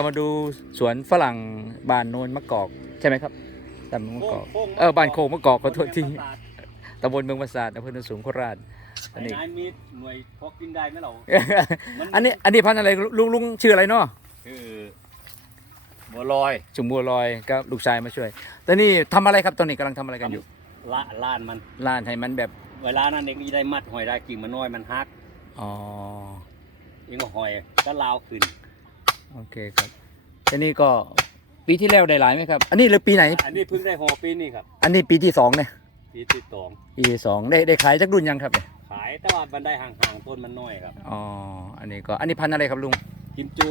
ก็มาดูสวนฝรั่งบ้านโนนมะกอกใช่ไหมครับตำบลมะกอกโค้งเออบ้านโคกมะกอกขอโทษทีเมืองปราสาทตำบลเมืองปราสาทอำเภอโนนสูงโคราชอันนี้ไอ้นายมีหน่วยพกกินได้ไหมเราอันนี้อันนี้พันธุ์อะไรลุงลุงชื่ออะไรเนาะคือบัวลอยจุ่มบัวลอยก็ลูกชายมาช่วยแต่นี่ทำอะไรครับตอนนี้กำลังทำอะไรกันอยู่ละล้านมันล้านให้มันแบบ เวลานั้นเองก็ได้มัดหอยได้กิ่งมันน้อยมันฮักอ๋อเองก็หอยก็ลาวขึ้น โอเคครับแต่นี่ก็ปีที่แล้วได้หลายไหมครับ อันนี้หรือปีไหน อันนี้เพิ่งได้หอปีนี้ครับ อันนี้ปีที่สองเนี่ยปีที่สองปีที่สองได้ได้ขายจักรุ่นยังครับเนี่ยขายแต่ว่าบันไดห่างๆต้นมันน้อยครับ อ๋อ อันนี้ก็อันนี้พันธุ์อะไรครับลุงกิมจู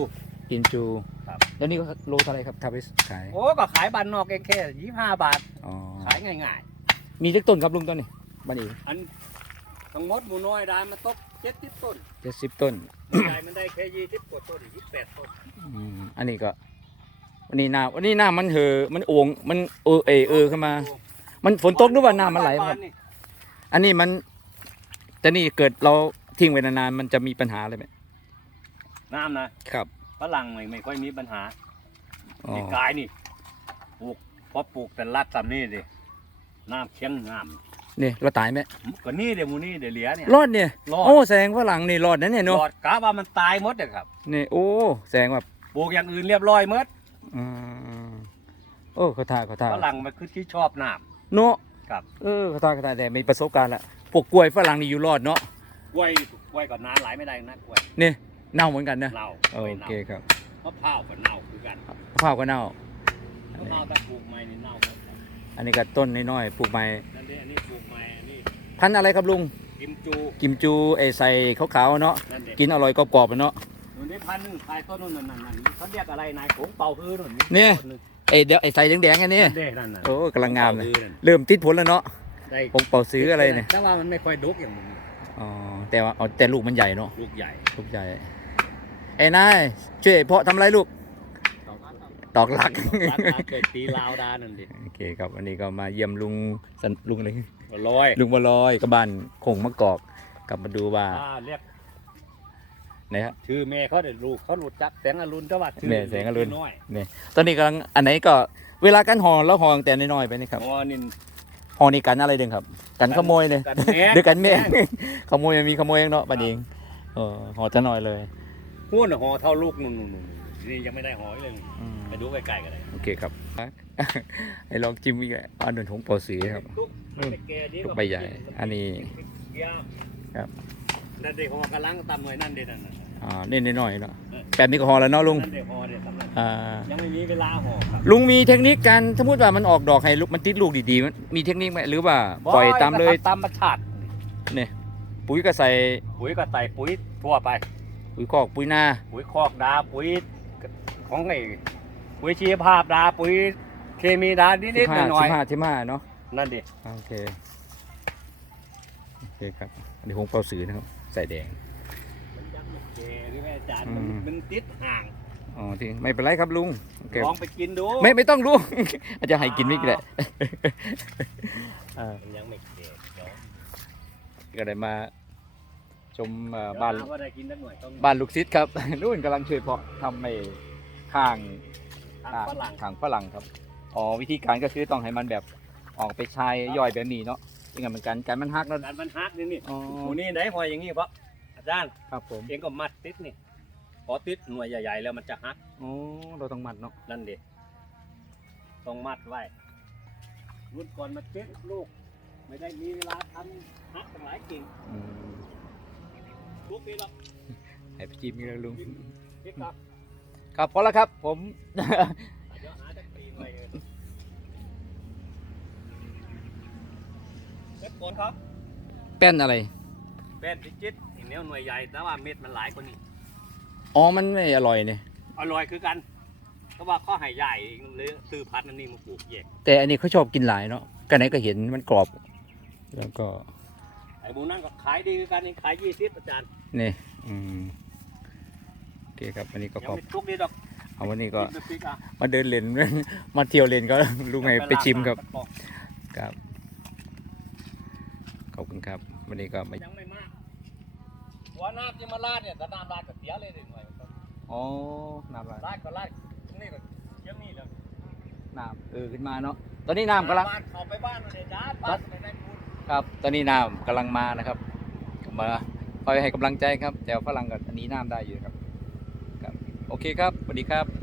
กินจูครับ แล้วนี่ก็โลเท่าไหรครับทาไปขาย โอ้ก็ขายบันนอกเองแค่ยี่ห้าบาท อ๋อ ขายง่ายมีจักต้นครับลุงต้นนี้บันนี้ๆอันทั้งหมดหมูน้อยได้มาตก เจ็ดสิบต้นเจ็ดสิบต้นได้มันได้แค่ยี่สิบกว่าต้นยี่สิบแปดต้นอืมอันนี้ก็วันนี้หน้าวันนี้หน้ามันเหอะมันโอ่งมันเออเออเออขึ้นมา มันฝนตกหรือว่าน้ำมันไหลครับนี่อันนี้มันแต่นี่เกิดเราทิ้งไว้นานๆมันจะมีปัญหาอะไรไหมน้ำนะครับฝรั่งไม่ไม่ค่อยมีปัญหาอ๋อนี่กายนี่ปลูกพอปลูกแต่ลัดสำนี่ดิน้ำเคียงงาม นี่เราตายไหมก็นี่เดี๋ยวมูนี่เดี๋ยวเหลือเนี่ย รอดเนี่ย รอด โอ้แสดงฝรั่งนี่รอดนะเนี่ยหลเนาะอดกาว่ามันตายหมดเลยครับนี่โอ้แสดงว่าปลูกอย่างอื่นเรียบร้อยหมดอืมโอ้เขาท่าเขาท่าฝรั่งมันคือที่ชอบน้ เนาะครับ เออเขาท่าเขาท่าแต่มีประสบการณ์ละพวกกล้วยฝรั่งนี่อยู่รอดเนาะำกล้วยกล้วยก็นานหลายไม่ได้นะกล้วยนี่เน่าเหมือนกันนะเน่าโอเคครับมะพร้าวก็เน่าคือกันข้าวก็เน่า มะพร้าวถ้าปลูกใหม่นี่เน่าหมดครับ อันนี้ก็ต้นน้อยๆปลูกใหม่นั่นนี่อันนี้ปลูกใหม่อันนี้พันธุ์อะไรครับลุงกิมจูกิมจูไอใส่ขาวๆเนาะนั่นเด็กกินอร่อยกรอบๆอะเนาะนู่นได้พันหนึ่งขายต้นนู่นนั่นนั่นนั่นเขาเรียกอะไรนายโขงเป่าฮือนู่นเนี่ย ต้หงไอเดี๋ยวไอใส่แดงๆอันนี้นั่นเด็กนั่นน่ะโอ้กำลังงามเลยป่ฮือนั่นเริ่มติดผลแล้วเนาะได้ปงเป่าซื้ออะไรเนี่ยแต่ว่ามันไม่ค่อยดกอย่างมึงอ๋อแต่ว่าเอาแต่ลูกมันใหญ่เนาะลูกใหญ่ ลูกใหญ่ไอ้นายช่วยเพาะทำอะไรลูก ตอกหลักร้านอาเกิดตีลาวดานั่นดิโอเคครับวันนี้ก็มาเยี่ยมลุงสันลุงอะไรลอยลุงบวลอยกับบ้านคงมะกอก กลับมาดูว่าอ่าเรียกนะครับชื่อแม่เขาเด็ดลูกเขาหลุดจักแสงอรุณแต่ว่าชื่แม่แสงอรุณน้อยตอนนี้กำลังอันไหนก็เวลากันห่อแล้วห่อตั้งแต่น้อยๆไปนี่ครับอ๋อนี่ห่อนี่กันอะไรเด้งครับ กันขโมยเลยกันแม่หรือกันแม่งขโมยมันมีขโมยเองเนาะบัดเองเออห่อจะน้อยเลยหุ้นห่อเท่าลูกนู่น นู่นนู่นนี่ยังไม่ได้ห่ออีกเลยอืมไปดูใกล้ๆกันเลยโอเคครับให้ลองจิ้มอีกแล้วอันนั้นของปอสีครับทุกอืมแก่ดีทุกใบใหญ่ อันนี้ ครับ นั่นเด็กห่อกำลังตำหน่วยนั่นเด็ดนั่นน่ะอ่าเน้นน้อยๆเนาะแบบนี้ก็ห่อแล้วเนาะลุงนั่นเด็กห่อเด็ดสำนักอ่ายังไม่มีเวลาห่อครับลุงมีเทคนิคการสมมติว่ามันออกดอกให้ลูกมันติดลูกดีๆมันมีเทคนิคไหมหรือว่าปล่อยตามเลยตามธรรมชาติปุ๋ยก็ใส่ปุ๋ยก็ใส่ปุ๋ยทั่วไป ปุ๋ยคอกปุ๋ยนาปุ๋ยคอกดาปุ๋ย ของไอ้ปุ๋ยชีวภาพดาปุ๋ยเคมีดานิสิดบห้าๆหน่อสิยบห้าสิบห้าเนาะๆนั่นดิโอเคโอเคครับอันนี้คงเป่าสือนะครับ ใส่แดงมันยังไม่แก่หรือไงอาจารย์อืมันมมันติดห่างอ๋อที่ไม่เป็นไรครับลุงโอเคลองไปกินดูไม่ไม่ต้องลุงอาจจะให้กินไม่กี่แหละอ่ามันยังไม่แก่เดี๋ยวก็ได้มา ชมเอ่อบ้านเดี๋ยวหว่าได้กินสักหน่อยต้องบ้านลูกซิดครับ นู่นกำลังช่วยเพาะทำไอ้ข้างทางฝรั่งข้างฝรั่งครับอ๋อวิธีการก็คือต้องให้มันแบบออกไปชายย่อยแบบนี้เนาะยังไงเหมือนกันการมันฮักเนาะการมันฮักนี่นี่อ๋อหมูนี่ได้หอยอย่างนี้เพราะอาจารย์ครับผมเองก็มัดติดนี่พอติดหน่วยใหญ่ๆแล้วมันจะฮักโอ้เราต้องมัดเนาะนั่นดิต้องมัดไว้รุ่นก่อนมาติดลูก ไม่ได้มีเวลาทำฮักตั้งหลายกิ่ง อืมลูกนี้หรอก ให้ไปจิ้มอีกแล้วลุงติดกับครับพอแล้วครับผมเดี๋ยวหาจักปีไว้เลยเล็บกดครับแป้นอะไร แป้นพิจิตรอีกแนวหน่วยใหญ่แต่ว่าเม็ดมันหลายกว่านี้อ๋อ มันไม่อร่อยเนี่ยอร่อยคือกันเพราะว่าข้อหายใหญ่เลยซื้อพัดนั่นนี่มาปลูกแยกแต่อันนี้เขาชอบกินหลายเนาะกันไหนก็เห็นมันกรอบ แล้วก็ไอ้ หมูนั่นก็ขายดีคือกันเองขายยี่สิบอาจารย์นี่อืมโอเคครับวันนี้ก็ยัขงอบไม่ทุกดีดอกเอาวันนี้ก็กินไปพริกอะมาเดินเล่นมาเที่ยวเล่นก็ลุงไงไปชิมครับไปล้างครับขอบคุณครับวันนี้ก็มายังไม่มากหัวน้ำที่มาลาดเนี่ยถ้าน้ำลาดก็เสียเลยหน่อยอ๋อน้ำลายลาดก็ลาดอขึ้นมาเนาะตอนนี้น้ำกำลังบ้านเขาไปบ้านเลยจ้าบ้านไม่ได้บุญ ครับ ตอนนี้น้ำกำลังมานะครับมาคอยให้กำลังใจครับแต่ฝรั่งกับอันนี้น้ำได้อยู่ครับครับ โอเคครับสวัสดีครับ